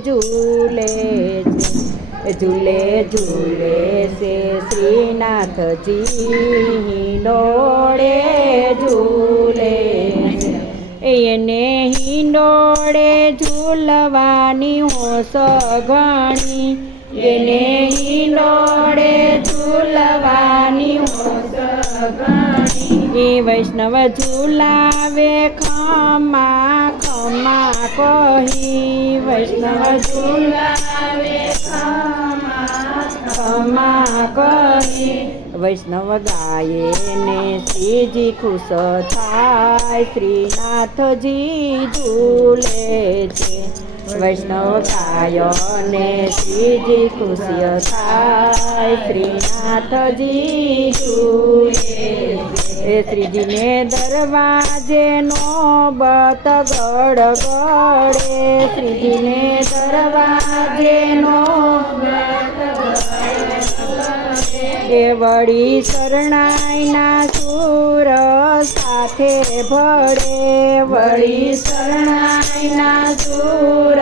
ઝૂલે ઝૂલે ઝૂલે છે શ્રીનાથજી ડોળે ઝૂલે એને હિંડોળે ઝૂલવાની હોશ ઘણી એને હિંડોળે ઝૂલવાની હોશ એ વૈષ્ણવ ઝુલાવે, ખમા ખમા કહી. વૈષ્ણવ ઝુલાવે, ખમા કહી. વૈષ્ણવ ગાયે ને શ્રીજી ખુશ થાય. શ્રીનાથજી ઝૂલે છે. વૈષ્ણવ ગાયો ને શ્રીજી ખુશીય થાય. શ્રીનાથજી ઝૂલે એ શ્રીજીને દરવાજે નો બત ગડ ગડે શ્રીજીને દરવાજે નો એ વળી શરણાઈના સુર સાથે ભળે. વળી શરણાઈના સુર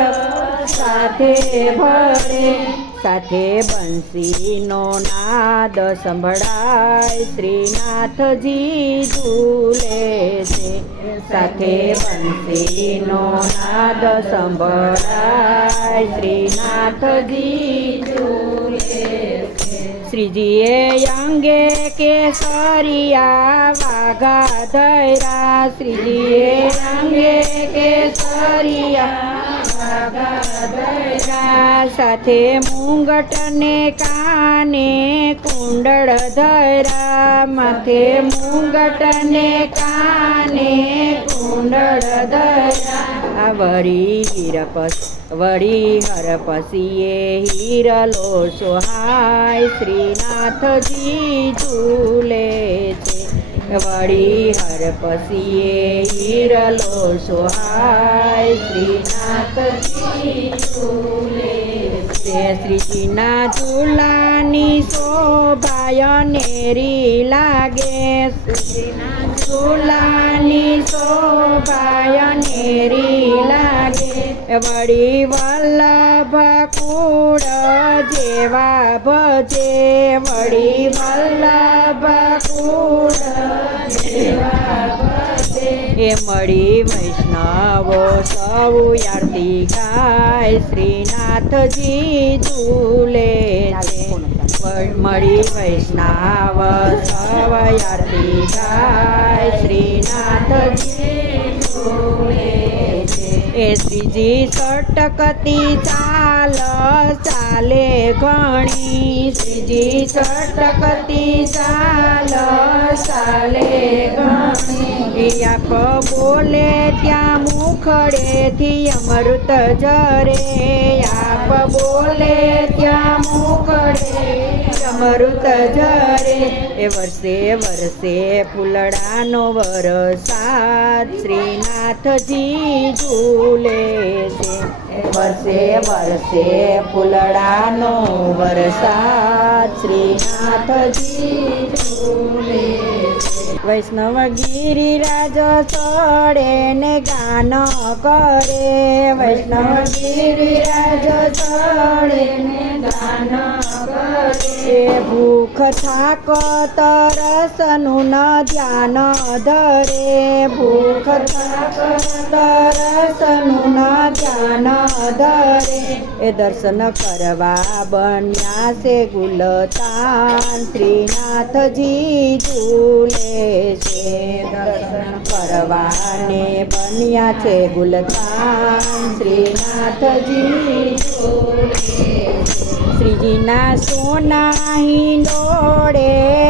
સાથે ભળે. સાથે બંસીનો નાદ સંભળાય. શ્રીનાથજી ઝૂલે છે. સાથે બંસીનો નાદ સંભળાય. શ્રીનાથજી ઝૂલે શ્રીજીએ અંગે કેસરિયા વાઘા ધૈરા શ્રીજીએ અંગે કેસરિયા સાથે મુંગટને કાને કુંડળ ધરા. માથે મુંગટને કાને કુંડળ ધૈરા. વળી હીરપસ, વળી હરપસીએ હીરલો સોહાય શ્રીનાથજી ઝૂલે છે. વળી હરપસીએ હીરલો સોહાય. શ્રીનાથજી શ્રીજીના ઝૂલાની શોભાય નેરી લાગે ઝૂલાની શોભાય નેરી લાગે વળી વલ્લભ કુળ જેવા ભજે વળી વલ્લભ કુળ જેવા ભજે એ મળી વૈષ્ણવો સૌ આરતી ગાય શ્રીનાથજી ઝૂલે છે મળી વૈષ્ણવ સૌ આરતી ગાય શ્રીનાથજી ઝૂલે છે એ ત્રીજી સટકતી ચાલ, ચાલે ઘણી. ત્રીજી સટકતી ચાલ, ચાલે ઘણી. આપ બોલે ત્યાં મુખડેથી અમૃત જરે. આપ બોલે ત્યાં મુખડે અમૃત જરે, એ વર્ષે વર્ષે ફૂલડાનો વરસાદ શ્રીનાથજી ઝૂલે છે. વર્ષે વર્ષે ફૂલડાનો વરસાદ શ્રીનાથજી ઝૂલે વૈષ્ણવ ગિરિરાજ ચડે ને ગાન કરે. વૈષ્ણવ ગિરિરાજ ચડે ને ગાન ભૂખ થાક તરસનું ન ધ્યાન ધરે. ભૂખ થાક તરસનું ન ધ્યાન ધરે. એ દર્શન કરવા બન્યા છે ગુલતાન. શ્રીનાથજી ઝૂલે છે. દર્શન કરવાને બન્યા છે ગુલતાન. શ્રીનાથજી ઝૂલે શ્રીજીના સોના હિંડોળે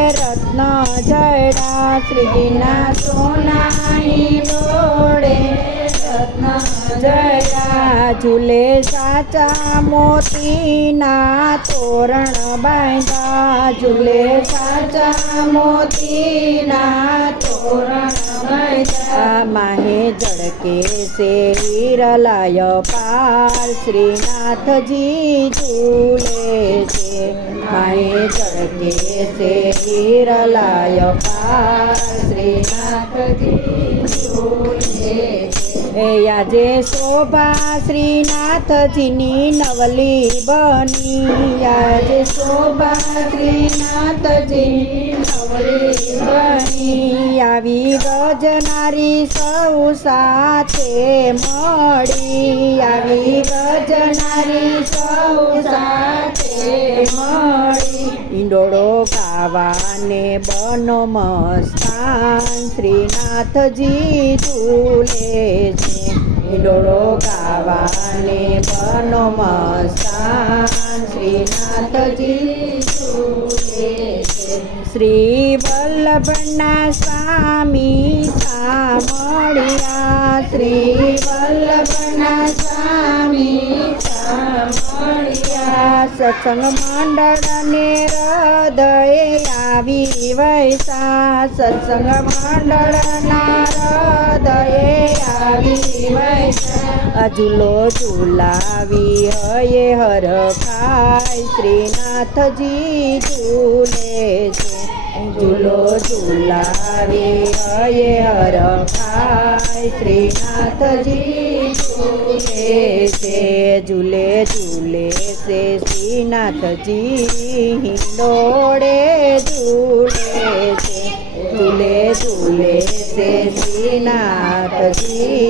રત્ન જડા શ્રીજીના સોના હિંડોળે જડા ઝૂલે સાચા મોતીના તોરણ બાંધા ઝૂલે સાચા મોતીના તોરણ બાંધા માહે જડકે સે હિરલાય પાર. શ્રીનાથજી ઝૂલે છે. માહે જડકે સે હિરલાય પાર. શ્રીનાથજી ઝૂલે છે. આજે શોભા શ્રીનાથજીની નવલી બની. આજે શોભા શ્રીનાથજીની નવલી બની. આવી ગજનારી સૌ સાથે મળી. આવી ગજનારી સૌ સાથે મળી. ઈંડોળો ગાવાને બનો મસ્તાન શ્રીનાથજી ઝૂલે છે. ઈંડોળો ગાવાને બનો મસ્તાન શ્રીનાથજી ઝૂલે છે. શ્રી વલ્લભના સ્વામી સામળિયા શ્રી વલ્લભના સ્વામી સામળિયા સત્સંગ મંડળને હૃદય આવી વૈસા સત્સંગ મંડળના હૃદય આવી વૈસા અજુલો ઝુલાવી હયે હર ખાય. શ્રીનાથજી ઝૂલે છે. ઝૂલો ઝુલાવી હયે હર શ્રીનાથજી ઝૂલે છે ઝૂલે ઝૂલે છે શ્રીનાથજી હિંડોળે ઝૂલે છે ઝૂલે ઝૂલે છે શ્રીનાથજી